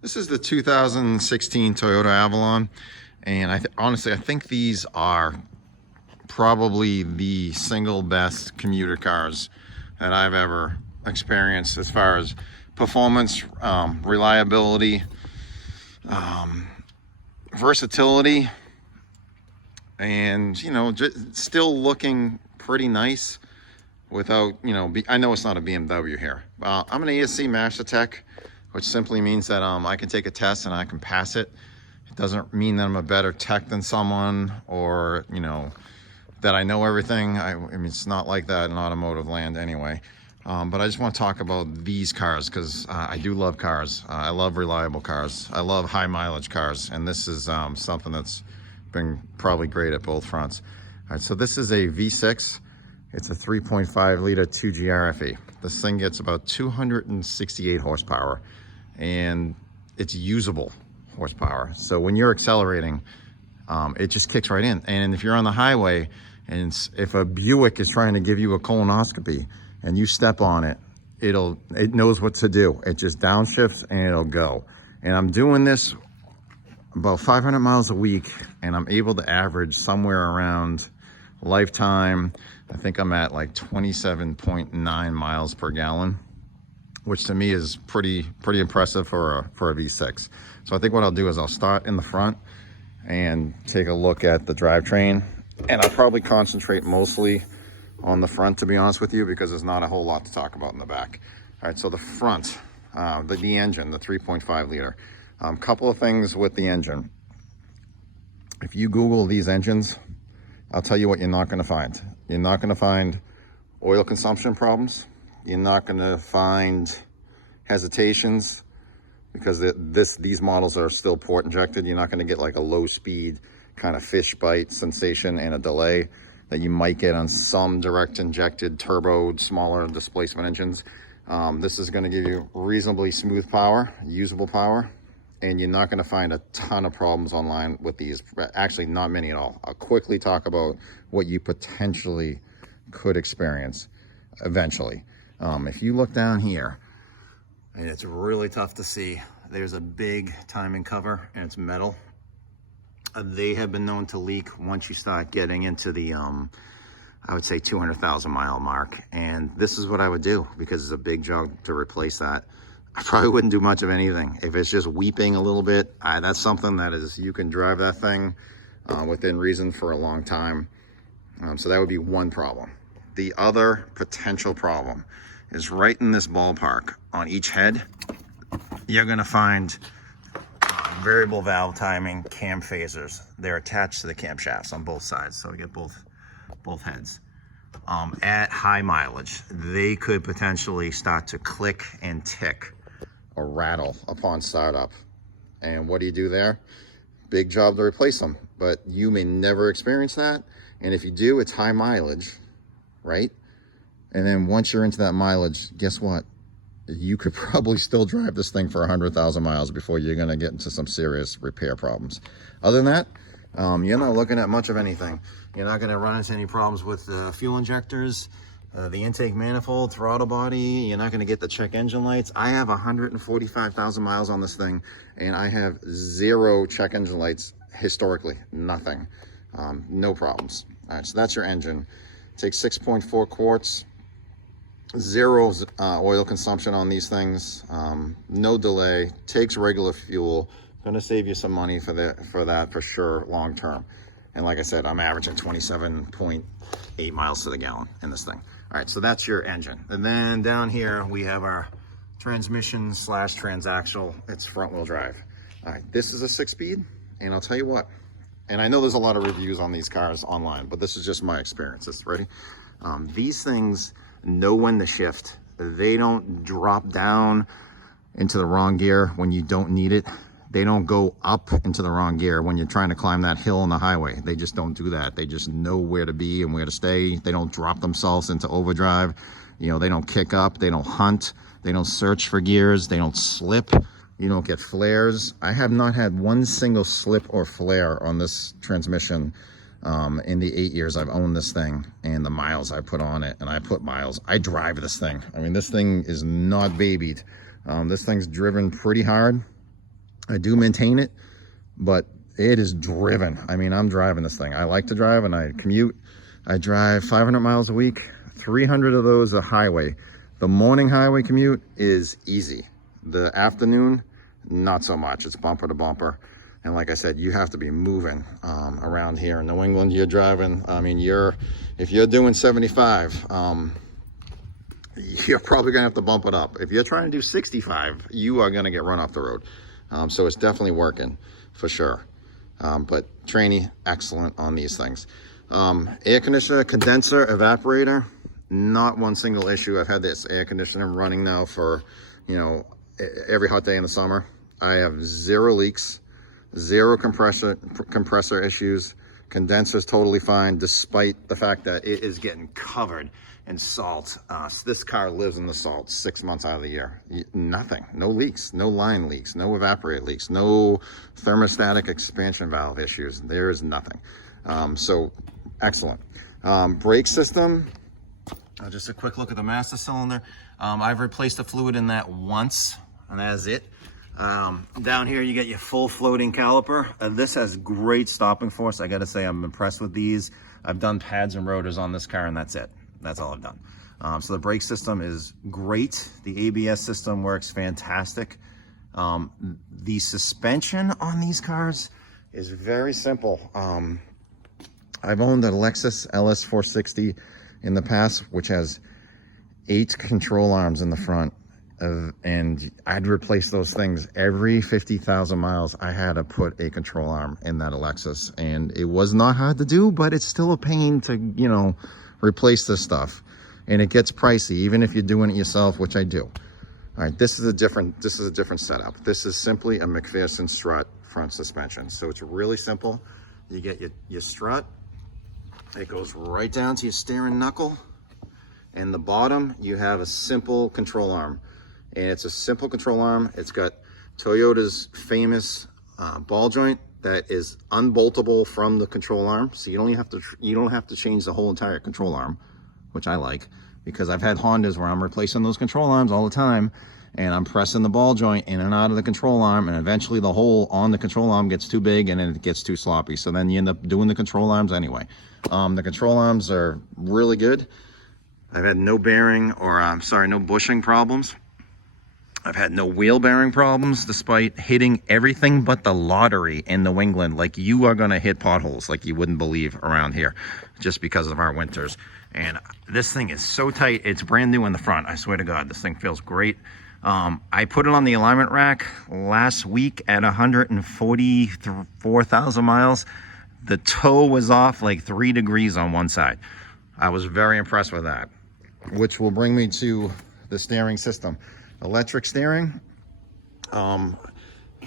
This is the 2016 Toyota Avalon, and honestly, I think these are probably the single best commuter cars that I've ever experienced as far as performance, reliability, versatility, and just still looking pretty nice without, I know it's not a BMW here. I'm an ASC Master Tech, which simply means that I can take a test and I can pass it. It doesn't mean that I'm a better tech than someone, or that I know everything. I mean, it's not like that in automotive land anyway. But I just want to talk about these cars because I do love cars. I love reliable cars. I love high mileage cars, and this is something that's been probably great at both fronts. All right, so this is a V6. It's a 3.5 liter 2G RFE. This thing gets about 268 horsepower, and it's usable horsepower. So when you're accelerating, it just kicks right in. And if you're on the highway, and if a Buick is trying to give you a colonoscopy and you step on it, it knows what to do. It just downshifts and it'll go. And I'm doing this about 500 miles a week, and I'm able to average somewhere around lifetime, I think I'm at like 27.9 miles per gallon, which to me is pretty impressive for a V6. So I think what I'll do is I'll start in the front and take a look at the drivetrain, and I'll probably concentrate mostly on the front, to be honest with you, because there's not a whole lot to talk about in the back. All right, so the front, the engine, the 3.5 liter. Couple of things with the engine. If you Google these engines, I'll tell you what you're not going to find. You're not going to find oil consumption problems. You're not going to find hesitations, because these models are still port injected. You're not going to get like a low speed kind of fish bite sensation and a delay that you might get on some direct injected turbo, smaller displacement engines. This is going to give you reasonably smooth power, usable power, and you're not going to find a ton of problems online with these. Actually, not many at all. I'll quickly talk about what you potentially could experience eventually. If you look down here, and it's really tough to see, there's a big timing cover, and it's metal. They have been known to leak once you start getting into the, I would say 200,000 mile mark. And this is what I would do, because it's a big job to replace that. I probably wouldn't do much of anything. If it's just weeping a little bit, that's something that is, you can drive that thing within reason for a long time. So that would be one problem. The other potential problem is right in this ballpark. On each head, you're gonna find variable valve timing cam phasers. They're attached to the camshafts on both sides, so we get both heads. At high mileage, they could potentially start to click and tick or rattle upon startup. And what do you do there? Big job to replace them, but you may never experience that. And if you do, it's high mileage, right? And then once you're into that mileage, guess what? You could probably still drive this thing for 100,000 miles before you're going to get into some serious repair problems. Other than that, you're not looking at much of anything. You're not going to run into any problems with fuel injectors, the intake manifold, throttle body. You're not going to get the check engine lights. I have 145,000 miles on this thing, and I have 0 check engine lights historically. Nothing. No problems. All right, so that's your engine. Takes 6.4 quarts. 0 oil consumption on these things. No delay. Takes regular fuel. Going to save you some money for that for sure long term. And like I said, I'm averaging 27.8 miles to the gallon in this thing. All right, so that's your engine. And then down here we have our transmission / transaxle. It's front wheel drive. All right, this is a 6-speed, and I'll tell you what. And I know there's a lot of reviews on these cars online, but this is just my experiences. Ready? These things know when to shift. They don't drop down into the wrong gear when you don't need it. They don't go up into the wrong gear when you're trying to climb that hill on the highway. They just don't do that. They just know where to be and where to stay. They don't drop themselves into overdrive. They don't kick up. They don't hunt. They don't search for gears. They don't slip. You don't get flares. I have not had one single slip or flare on this transmission in the 8 years I've owned this thing, and the miles I put on it. And I put miles. I drive this thing. I mean, this thing is not babied. This thing's driven pretty hard. I do maintain it, but it is driven. I mean, I'm driving this thing. I like to drive and I commute. I drive 500 miles a week. 300 of those are highway. The morning highway commute is easy. The afternoon, not so much. It's bumper to bumper. And like I said, you have to be moving around here in New England. You're driving, I mean, if you're doing 75, you're probably gonna have to bump it up. If you're trying to do 65, you are gonna get run off the road. So it's definitely working for sure. But Tranny, excellent on these things. Air conditioner, condenser, evaporator, not one single issue. I've had this air conditioner running now for, you know, every hot day in the summer. I have 0 leaks, 0 compressor issues. Condenser's totally fine, despite the fact that it is getting covered in salt. This car lives in the salt 6 months out of the year. Nothing, no leaks, no line leaks, no evaporator leaks, no thermostatic expansion valve issues. There is nothing. So excellent. Brake system, just a quick look at the master cylinder. I've replaced the fluid in that once, and that is it. Down here you get your full floating caliper. This has great stopping force. I gotta say, I'm impressed with these. I've done pads and rotors on this car, and that's it. That's all I've done. So the brake system is great. The ABS system works fantastic. The suspension on these cars is very simple. I've owned a Lexus LS460 in the past, which has 8 control arms in the front. And I'd replace those things every 50,000 miles. I had to put a control arm in that Lexus, and it was not hard to do, but it's still a pain to, you know, replace this stuff. And it gets pricey, even if you're doing it yourself, which I do. All right, this is a different setup. This is simply a McPherson strut front suspension. So it's really simple. You get your strut. It goes right down to your steering knuckle. And the bottom, you have a simple control arm. And it's a simple control arm. It's got Toyota's famous ball joint that is unboltable from the control arm. So you don't have to change the whole entire control arm, which I like, because I've had Hondas where I'm replacing those control arms all the time, and I'm pressing the ball joint in and out of the control arm, and eventually the hole on the control arm gets too big and then it gets too sloppy. So then you end up doing the control arms anyway. The control arms are really good. I've had no bearing, or no bushing problems. I've had no wheel bearing problems, despite hitting everything but the lottery in New England. Like, you are going to hit potholes like you wouldn't believe around here, just because of our winters. And this thing is so tight. It's brand new in the front. I swear to God, this thing feels great. I put it on the alignment rack last week at 144,000 miles. The toe was off like 3 degrees on one side. I was very impressed with that, which will bring me to the steering system. Electric steering,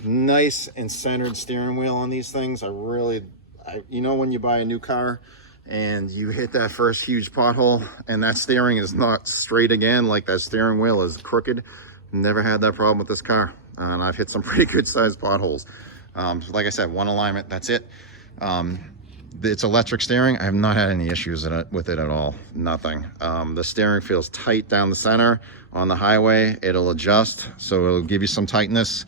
nice and centered steering wheel on these things. You know, when you buy a new car and you hit that first huge pothole and that steering is not straight again, like that steering wheel is crooked. Never had that problem with this car, and I've hit some pretty good sized potholes. Like I said, one alignment, that's it. It's electric steering. I have not had any issues with it at all. Nothing. The steering feels tight down the center. On the highway, it'll adjust, so it'll give you some tightness,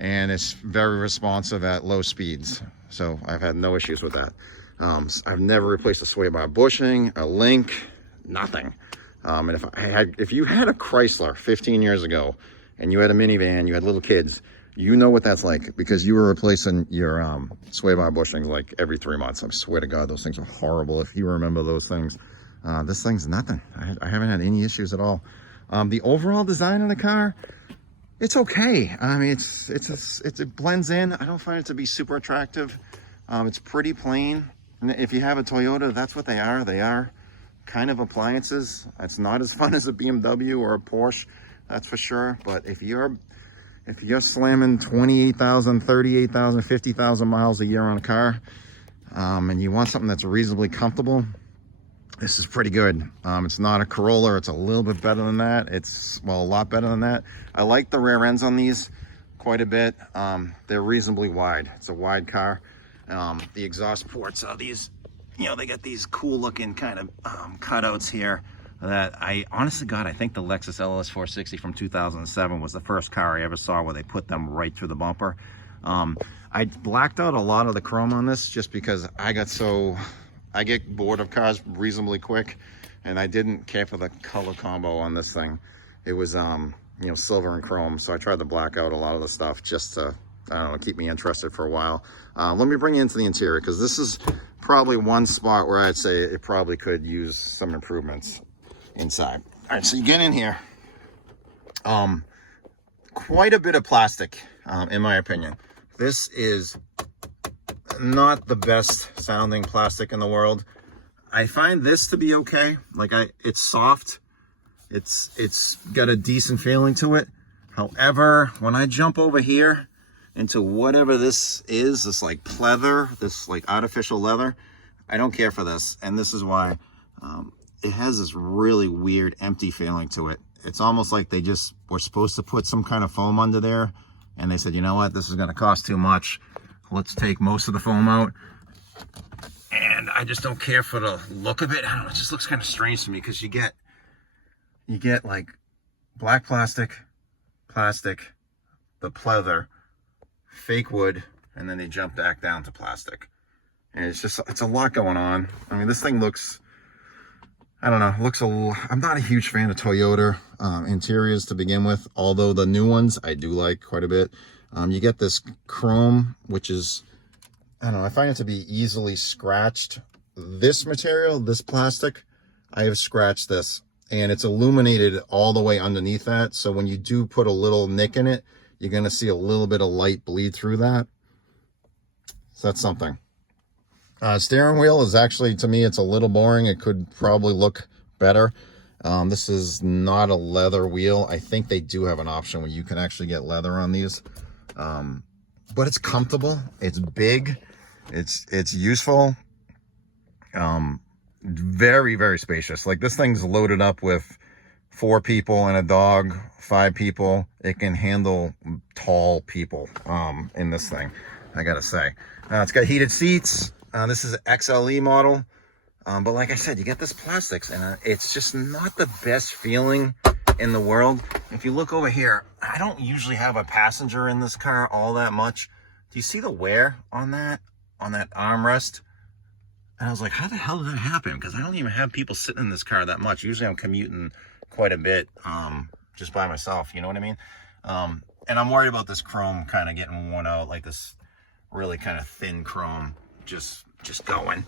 and it's very responsive at low speeds. So I've had no issues with that. I've never replaced a sway bar bushing, a link, nothing. And if you had a Chrysler 15 years ago and you had a minivan, you had little kids, you know what that's like, because you were replacing your sway bar bushings like every 3 months. I swear to God, those things are horrible if you remember those things. This thing's nothing. I haven't had any issues at all. The overall design of the car, it's okay. I mean, it blends in. I don't find it to be super attractive. It's pretty plain. And if you have a Toyota, that's what they are. They are kind of appliances. It's not as fun as a BMW or a Porsche, that's for sure. But if you're slamming 28,000, 38,000, 50,000 miles a year on a car, and you want something that's reasonably comfortable, this is pretty good. It's not a Corolla. It's a little bit better than that. It's, well, a lot better than that. I like the rear ends on these quite a bit. They're reasonably wide. It's a wide car. The exhaust ports are these, you know, they got these cool looking kind of cutouts here that honestly, God, I think the Lexus LS460 from 2007 was the first car I ever saw where they put them right through the bumper. I blacked out a lot of the chrome on this just because I get bored of cars reasonably quick, and I didn't care for the color combo on this thing. It was, you know, silver and chrome, so I tried to black out a lot of the stuff just to, I don't know, keep me interested for a while. Let me bring you into the interior, because this is probably one spot where I'd say it probably could use some improvements inside. All right, so you get in here. Quite a bit of plastic, in my opinion. This is not the best sounding plastic in the world. I find this to be okay. Like, it's soft. It's got a decent feeling to it. However, when I jump over here into whatever this is, this like pleather, this like artificial leather, I don't care for this. And this is why it has this really weird empty feeling to it. It's almost like they just were supposed to put some kind of foam under there, and they said, you know what, this is going to cost too much. Let's take most of the foam out. And I just don't care for the look of it. I don't know, it just looks kind of strange to me, because you get like black plastic, the pleather, fake wood, and then they jump back down to plastic. And it's a lot going on. I mean, this thing looks, I don't know, looks a little, I'm not a huge fan of Toyota interiors to begin with, although the new ones I do like quite a bit. You get this chrome, which is, I don't know, I find it to be easily scratched. This material, this plastic, I have scratched this, and it's illuminated all the way underneath that. So when you do put a little nick in it, you're going to see a little bit of light bleed through that. So that's something. Steering wheel is actually, to me, it's a little boring. It could probably look better. This is not a leather wheel. I think they do have an option where you can actually get leather on these. But it's comfortable. It's big. It's useful. Very, very spacious. Like, this thing's loaded up with 4 people and a dog, 5 people. It can handle tall people in this thing, I gotta say. It's got heated seats. This is an XLE model. But like I said, you get this plastics, and it's just not the best feeling in the world. If you look over here, I don't usually have a passenger in this car all that much. Do you see the wear on that armrest? And I was like, how the hell did that happen? Because I don't even have people sitting in this car that much. Usually I'm commuting quite a bit just by myself, you know what I mean? And I'm worried about this chrome kind of getting worn out, like this really kind of thin chrome just going.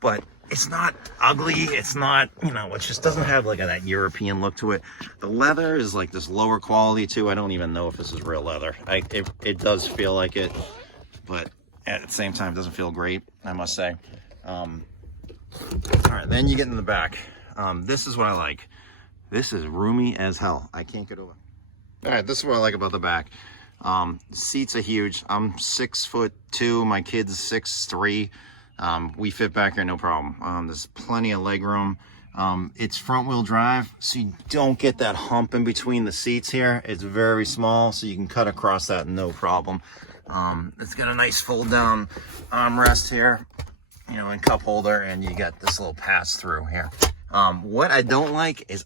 But it's not ugly. It's not, you know, it just doesn't have like that European look to it. The leather is like this lower quality too. I don't even know if this is real leather. It does feel like it, but at the same time, it doesn't feel great, I must say. All right, then you get in the back. This is what I like. This is roomy as hell. I can't get over. All right, this is what I like about the back. Seats are huge. I'm 6'2". My kid's 6'3". We fit back here, no problem. There's plenty of leg room. It's front wheel drive, so you don't get that hump in between the seats here. It's very small, so you can cut across that no problem. It's got a nice fold down armrest here, you know, and cup holder, and you got this little pass through here. What I don't like is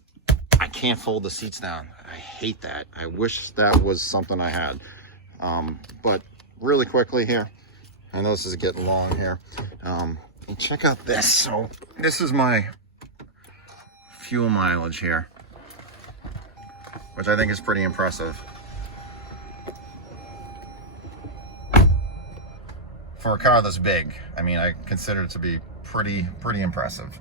I can't fold the seats down. I hate that. I wish that was something I had. But really quickly here, I know this is getting long here. And check out this. So this is my fuel mileage here, which I think is pretty impressive. For a car this big, I mean, I consider it to be pretty impressive.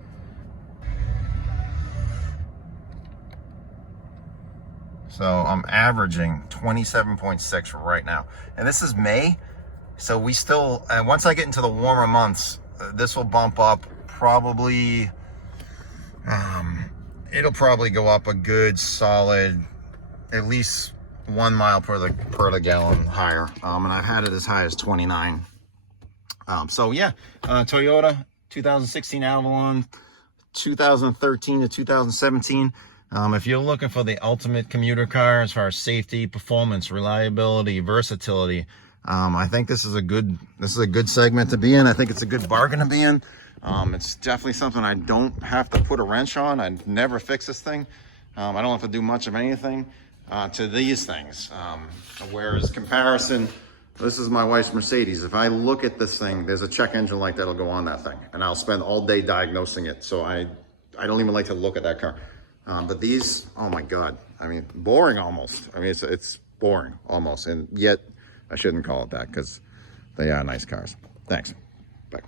So I'm averaging 27.6 right now. And this is May. So we still, once I get into the warmer months, this will bump up probably, it'll probably go up a good solid, at least 1 mile per the gallon higher. And I've had it as high as 29. So yeah, Toyota 2016 Avalon, 2013 to 2017. If you're looking for the ultimate commuter car as far as safety, performance, reliability, versatility, I think this is a good segment to be in. I think it's a good bargain to be in. It's definitely something I don't have to put a wrench on. I never fix this thing. I don't have to do much of anything to these things. Whereas comparison This is my wife's Mercedes. If I look at this thing, there's a check engine light that'll go on that thing, and I'll spend all day diagnosing it. So I don't even like to look at that car. But these, oh my God. I mean, boring almost. I mean, it's boring almost. And yet I shouldn't call it that because they are nice cars. Thanks. Bye.